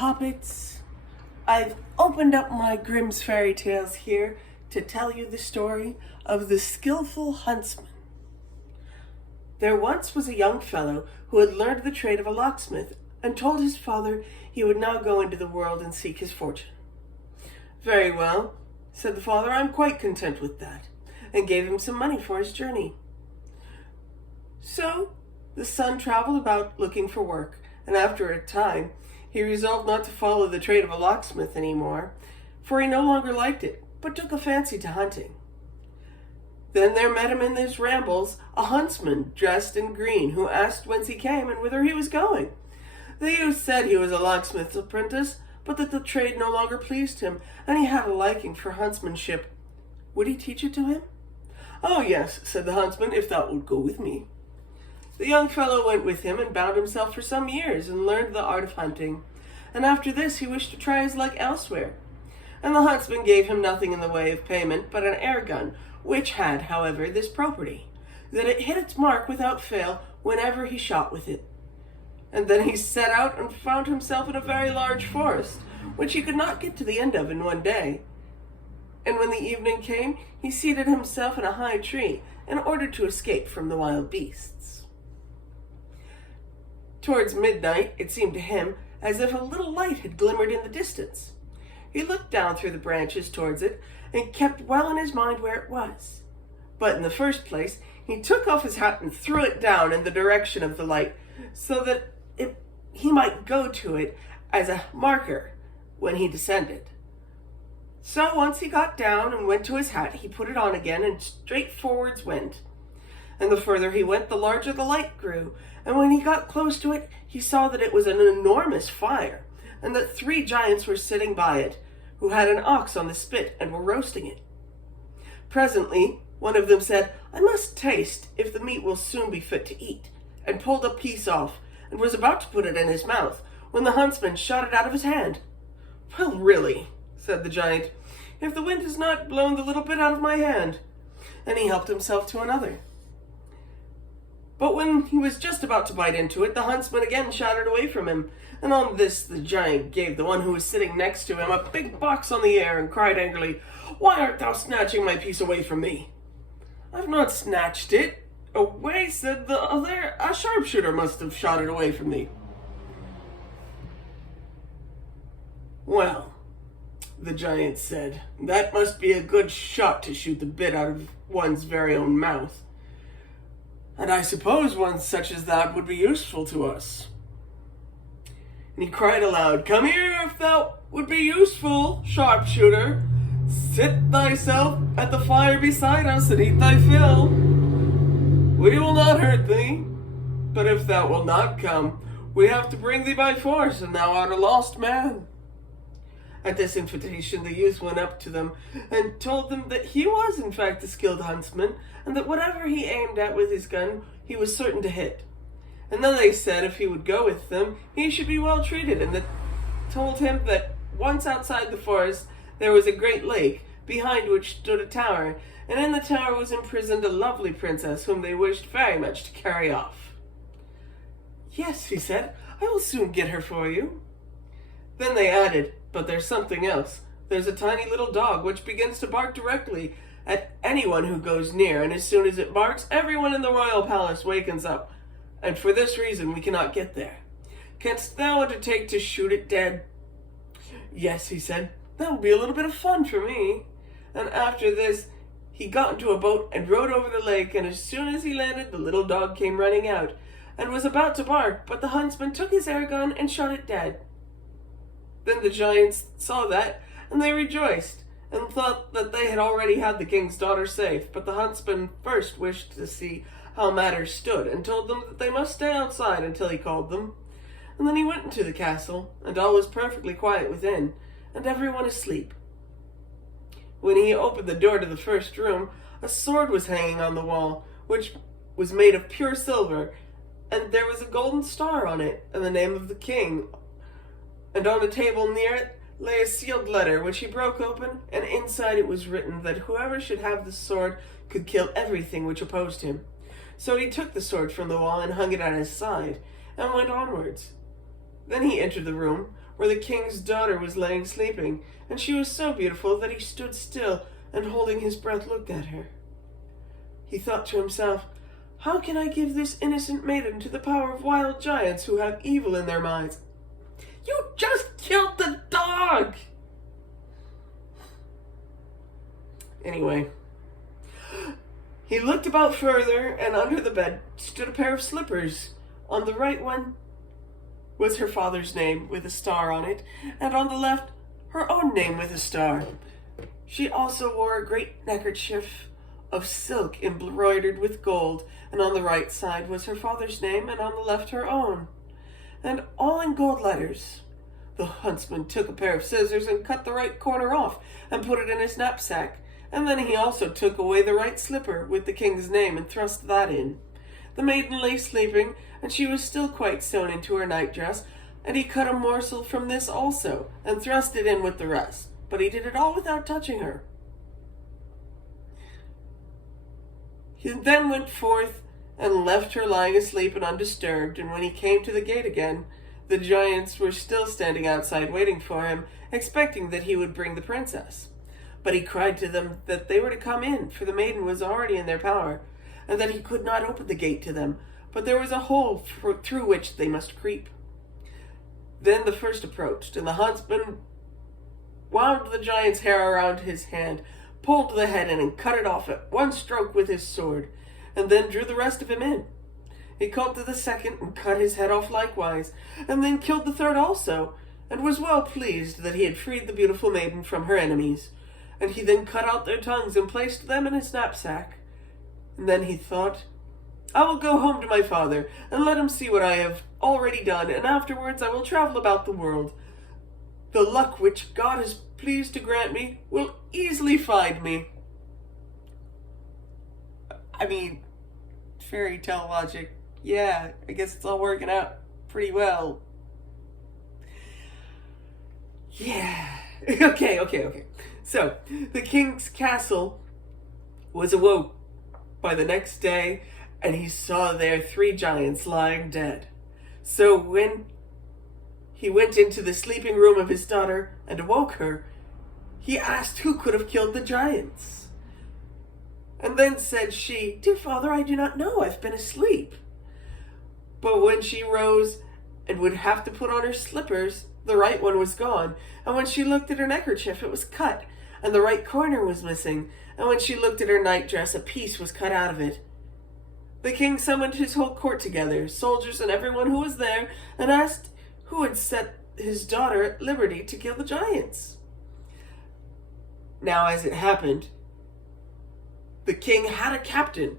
Hobbits. I've opened up my Grimm's fairy tales here to tell you the story of the Skillful Huntsman. There once was a young fellow who had learned the trade of a locksmith and told his father he would now go into the world and seek his fortune. "Very well," said the father, "I'm quite content with that," and gave him some money for his journey. So the son traveled about looking for work, and after a time he resolved not to follow the trade of a locksmith any more, for he no longer liked it, but took a fancy to hunting. Then there met him in his rambles a huntsman dressed in green, who asked whence he came and whither he was going. The youth said he was a locksmith's apprentice, but that the trade no longer pleased him, and he had a liking for huntsmanship. Would he teach it to him? "Oh, yes," said the huntsman, "if thou wilt go with me." The young fellow went with him and bound himself for some years and learned the art of hunting, and after this he wished to try his luck elsewhere. And the huntsman gave him nothing in the way of payment but an air gun, which had, however, this property, that it hit its mark without fail whenever he shot with it. And then he set out and found himself in a very large forest, which he could not get to the end of in one day. And when the evening came, he seated himself in a high tree in order to escape from the wild beasts. Towards midnight, it seemed to him as if a little light had glimmered in the distance. He looked down through the branches towards it, and kept well in his mind where it was. But in the first place, he took off his hat and threw it down in the direction of the light, so that he might go to it as a marker when he descended. So once he got down and went to his hat, he put it on again and straight forwards went. And the further he went, the larger the light grew, and when he got close to it, he saw that it was an enormous fire, and that 3 giants were sitting by it, who had an ox on the spit and were roasting it. Presently, one of them said, "I must taste if the meat will soon be fit to eat," and pulled a piece off, and was about to put it in his mouth, when the huntsman shot it out of his hand. "Well, really," said the giant, "if the wind has not blown the little bit out of my hand," and he helped himself to another. But when he was just about to bite into it, the huntsman again shot it away from him, and on this the giant gave the one who was sitting next to him a big box on the air and cried angrily, "Why art thou snatching my piece away from me?" "I've not snatched it away," said the other. "A sharpshooter must have shot it away from thee." "Well," the giant said, "that must be a good shot to shoot the bit out of one's very own mouth. And I suppose one such as that would be useful to us." And he cried aloud, "Come here if thou would be useful, sharpshooter. Sit thyself at the fire beside us and eat thy fill. We will not hurt thee, but if thou wilt not come, we have to bring thee by force, and thou art a lost man." At this invitation, the youth went up to them and told them that he was in fact a skilled huntsman, and that whatever he aimed at with his gun, he was certain to hit. And then they said if he would go with them, he should be well treated, and they told him that once outside the forest there was a great lake, behind which stood a tower, and in the tower was imprisoned a lovely princess whom they wished very much to carry off. "Yes," he said, "I will soon get her for you." Then they added, "But there's something else. There's a tiny little dog which begins to bark directly at anyone who goes near, and as soon as it barks, everyone in the royal palace wakens up, and for this reason we cannot get there. Canst thou undertake to shoot it dead?" "Yes," he said, "that will be a little bit of fun for me." And after this he got into a boat and rowed over the lake, and as soon as he landed, the little dog came running out, and was about to bark, but the huntsman took his air gun and shot it dead. Then the giants saw that, and they rejoiced, and thought that they had already had the king's daughter safe. But the huntsman first wished to see how matters stood, and told them that they must stay outside until he called them. And then he went into the castle, and all was perfectly quiet within, and everyone asleep. When he opened the door to the first room, a sword was hanging on the wall, which was made of pure silver, and there was a golden star on it, and the name of the king. And on a table near it lay a sealed letter, which he broke open, and inside it was written that whoever should have the sword could kill everything which opposed him. So he took the sword from the wall and hung it at his side, and went onwards. Then he entered the room, where the king's daughter was laying sleeping, and she was so beautiful that he stood still and, holding his breath, looked at her. He thought to himself, "How can I give this innocent maiden to the power of wild giants who have evil in their minds?" "You just killed the dog!" Anyway, he looked about further, and under the bed stood a pair of slippers. On the right one was her father's name with a star on it, and on the left her own name with a star. She also wore a great neckerchief of silk embroidered with gold, and on the right side was her father's name, and on the left her own, and all in gold letters. The huntsman took a pair of scissors and cut the right corner off and put it in his knapsack, and then he also took away the right slipper with the king's name and thrust that in. The maiden lay sleeping, and she was still quite sewn into her nightdress, and he cut a morsel from this also, and thrust it in with the rest, but he did it all without touching her. He then went forth and left her lying asleep and undisturbed, and when he came to the gate again, the giants were still standing outside waiting for him, expecting that he would bring the princess. But he cried to them that they were to come in, for the maiden was already in their power, and that he could not open the gate to them, but there was a hole through which they must creep. Then the first approached, and the huntsman wound the giant's hair around his hand, pulled the head in and cut it off at one stroke with his sword, and then drew the rest of him in. He called to the second and cut his head off likewise, and then killed the third also, and was well pleased that he had freed the beautiful maiden from her enemies. And he then cut out their tongues and placed them in his knapsack. And then he thought, "I will go home to my father, and let him see what I have already done, and afterwards I will travel about the world. The luck which God is pleased to grant me will easily find me." I mean, fairy tale logic. Yeah, I guess it's all working out pretty well. Yeah. Okay. So, the king's castle was awoke by the next day, and he saw there 3 giants lying dead. So when he went into the sleeping room of his daughter and awoke her, he asked who could have killed the giants. And then said she, "Dear father, I do not know, I've been asleep." But when she rose and would have to put on her slippers, the right one was gone, and when she looked at her neckerchief, it was cut, and the right corner was missing, and when she looked at her nightdress, a piece was cut out of it. The king summoned his whole court together, soldiers and everyone who was there, and asked who had set his daughter at liberty to kill the giants. Now, as it happened, the king had a captain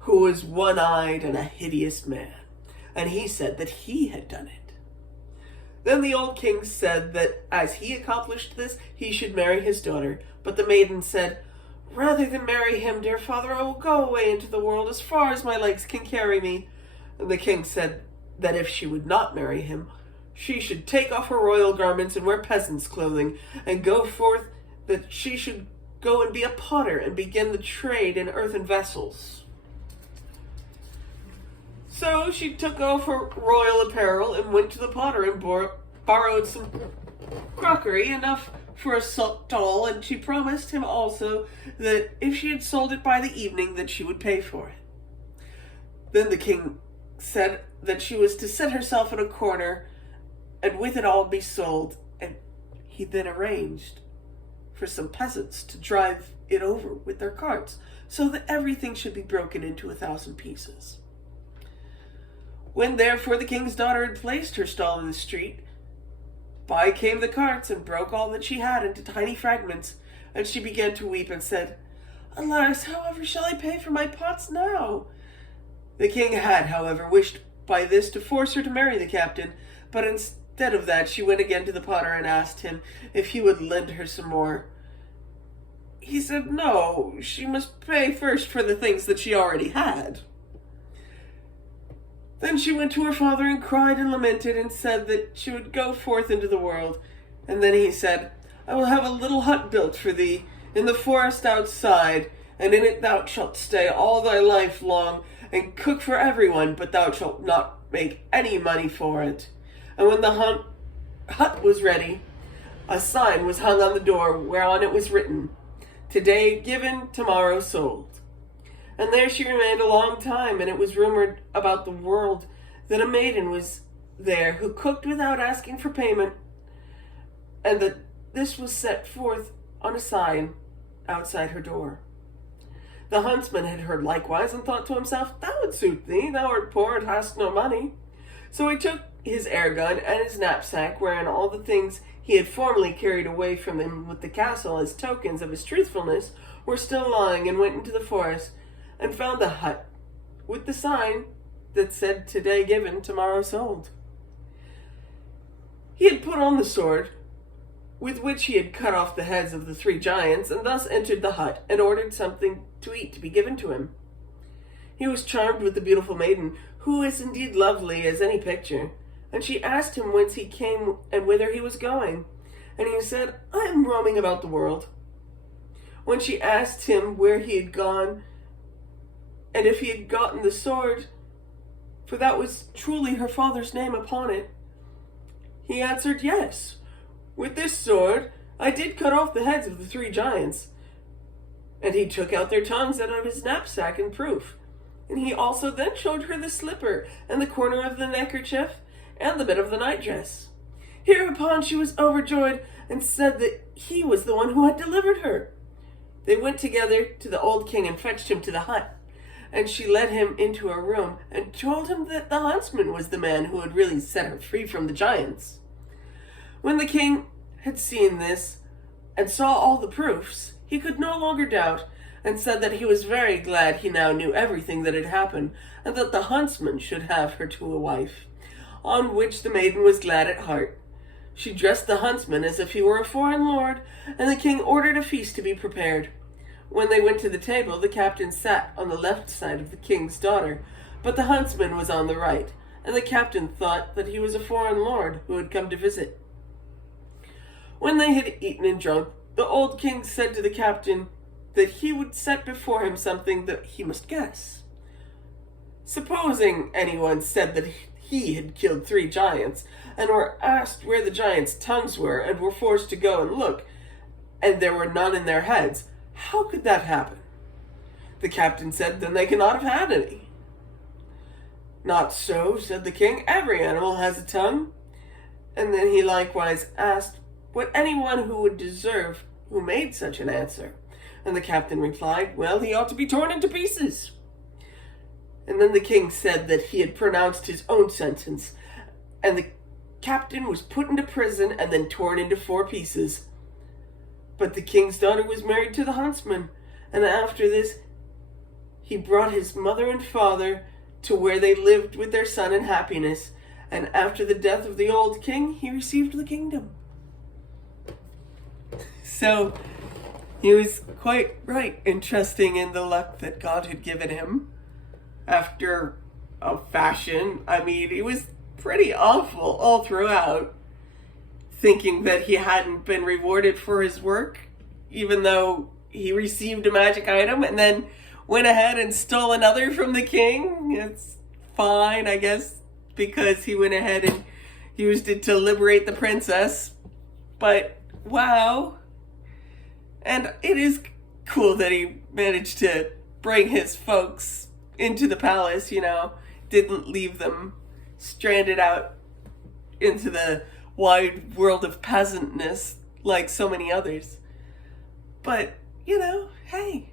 who was one-eyed and a hideous man, and he said that he had done it. Then the old king said that as he accomplished this, he should marry his daughter. But the maiden said, "Rather than marry him, dear father, I will go away into the world as far as my legs can carry me." And the king said that if she would not marry him, she should take off her royal garments and wear peasant's clothing, and go forth, that she should go and be a potter and begin the trade in earthen vessels. So she took off her royal apparel and went to the potter and borrowed some crockery, enough for a stall, and she promised him also that if she had sold it by the evening, that she would pay for it. Then the king said that she was to set herself in a corner and with it all be sold, and he then arranged for some peasants to drive it over with their carts, so that everything should be broken into 1,000 pieces. When therefore the king's daughter had placed her stall in the street, by came the carts and broke all that she had into tiny fragments, and she began to weep and said, "Alas, however shall I pay for my pots now?" The king had, however, wished by this to force her to marry the captain, but instead of that she went again to the potter and asked him if he would lend her some more. He said no, she must pay first for the things that she already had. Then she went to her father and cried and lamented and said that she would go forth into the world. And then he said, "I will have a little hut built for thee in the forest outside, and in it thou shalt stay all thy life long, and cook for everyone, but thou shalt not make any money for it. And when the hut was ready, a sign was hung on the door whereon it was written, "Today given, tomorrow sold." And there she remained a long time, and it was rumored about the world that a maiden was there who cooked without asking for payment, and that this was set forth on a sign outside her door. The huntsman had heard likewise, and thought to himself, "That would suit thee, thou art poor and hast no money." So he took his air gun and his knapsack, wherein all the things he had formerly carried away from him with the castle as tokens of his truthfulness were still lying, and went into the forest, and found the hut with the sign that said, "Today given, tomorrow sold." He had put on the sword with which he had cut off the heads of the 3 giants, and thus entered the hut, and ordered something to eat to be given to him. He was charmed with the beautiful maiden, who is indeed lovely as any picture, and she asked him whence he came and whither he was going, and he said, "I am roaming about the world." When she asked him where he had gone, and if he had gotten the sword, for that was truly her father's name upon it, he answered, "Yes, with this sword I did cut off the heads of the 3 giants." And he took out their tongues out of his knapsack in proof. And he also then showed her the slipper, and the corner of the neckerchief, and the bit of the nightdress. Hereupon she was overjoyed, and said that he was the one who had delivered her. They went together to the old king, and fetched him to the hut. And she led him into a room, and told him that the huntsman was the man who had really set her free from the giants. When the king had seen this, and saw all the proofs, he could no longer doubt, and said that he was very glad he now knew everything that had happened, and that the huntsman should have her to a wife. On which the maiden was glad at heart. She dressed the huntsman as if he were a foreign lord, and the king ordered a feast to be prepared. When they went to the table, the captain sat on the left side of the king's daughter, but the huntsman was on the right, and the captain thought that he was a foreign lord who had come to visit. When they had eaten and drunk, the old king said to the captain that he would set before him something that he must guess. Supposing anyone said that he had killed 3 giants, and were asked where the giants' tongues were, and were forced to go and look, and there were none in their heads, how could that happen? The captain said, "Then they cannot have had any." "Not so," said the king, "every animal has a tongue." And then he likewise asked what anyone who would deserve who made such an answer. And the captain replied, "Well, he ought to be torn into pieces." And then the king said that he had pronounced his own sentence, and the captain was put into prison and then torn into 4 pieces. But the king's daughter was married to the huntsman, and after this he brought his mother and father to where they lived with their son in happiness, and after the death of the old king he received the kingdom. So he was quite right in trusting in the luck that God had given him. After a fashion, I mean, he was pretty awful all throughout, thinking that he hadn't been rewarded for his work, even though he received a magic item and then went ahead and stole another from the king. It's fine, I guess, because he went ahead and used it to liberate the princess. But wow. And it is cool that he managed to bring his folks into the palace, didn't leave them stranded out into the wide world of peasantness like so many others. But, hey,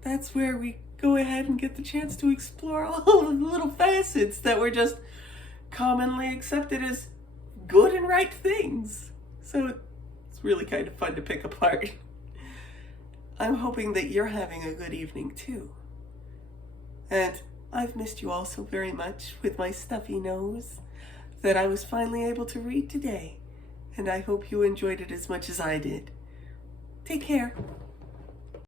that's where we go ahead and get the chance to explore all the little facets that were just commonly accepted as good and right things. So it's really kind of fun to pick apart. I'm hoping that you're having a good evening too. And I've missed you all so very much with my stuffy nose that I was finally able to read today. And I hope you enjoyed it as much as I did. Take care.